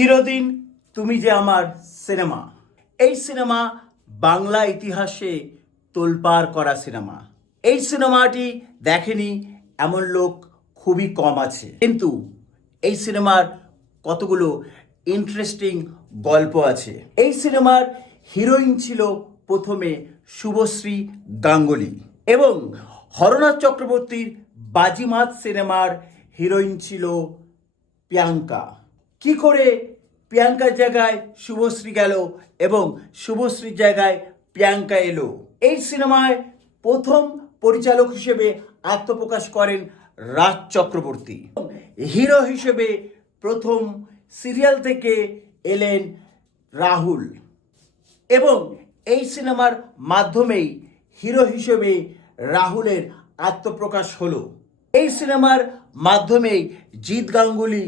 চিরদিন তুমি যে আমার সিনেমা। এই সিনেমা বাংলা ইতিহাসে তোলপাড় করা সিনেমা। এই সিনেমাটি দেখেনি এমন লোক খুবই কম আছে, কিন্তু এই সিনেমার কতগুলো ইন্টারেস্টিং গল্প আছে। এই সিনেমার হিরোইন ছিল প্রথমে শুভশ্রী গাঙ্গুলি এবং হরনাথ চক্রবর্তীর বাজিমাত সিনেমার হিরোইন ছিল প্রিয়াঙ্কা। কি করে প্রিয়াঙ্কার জায়গায় শুভশ্রী গেল এবং শুভশ্রীর জায়গায় প্রিয়াঙ্কা এলো? এই সিনেমায় প্রথম পরিচালক হিসেবে আত্মপ্রকাশ করেন রাজ চক্রবর্তী। হিরো হিসেবে প্রথম সিরিয়াল থেকে এলেন রাহুল এবং এই সিনেমার মাধ্যমেই হিরো হিসেবে রাহুলের আত্মপ্রকাশ হলো। এই সিনেমার মাধ্যমেই জিৎ গাঙ্গুলি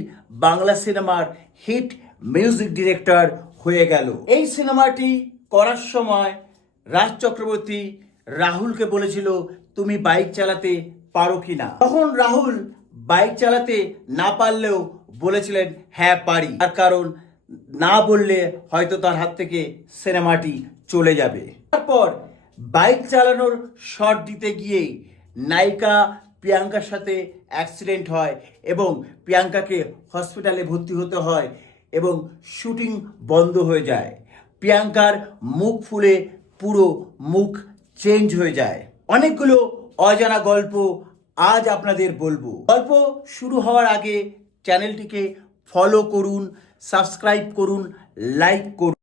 বাংলা সিনেমার হিট মিউজিক ডিরেক্টর হয়ে গেল। এই সিনেমাটি করার সময় রাজ চক্রবর্তী রাহুলকে বলেছিল, তুমি বাইক চালাতে পারো কি না? তখন রাহুল বাইক চালাতে না পারলেও বলেছিলেন হ্যাঁ পারি, তার কারণ না বললে হয়তো তার হাত থেকে সিনেমাটি চলে যাবে। তারপর বাইক চালানোর শট দিতে গিয়েই নায়িকা প্রিয়াঙ্কার সাথে অ্যাক্সিডেন্ট হয় এবং প্রিয়াঙ্কাকে হসপিটালে ভর্তি হতে হয় এবং শুটিং বন্ধ হয়ে যায়। প্রিয়াঙ্কার মুখ ফুলে পুরো মুখ চেঞ্জ হয়ে যায়। অনেকগুলো অজানা গল্প আজ আপনাদের বলবো। গল্প শুরু হওয়ার আগে চ্যানেলটিকে ফলো করুন, সাবস্ক্রাইব করুন, লাইক করুন।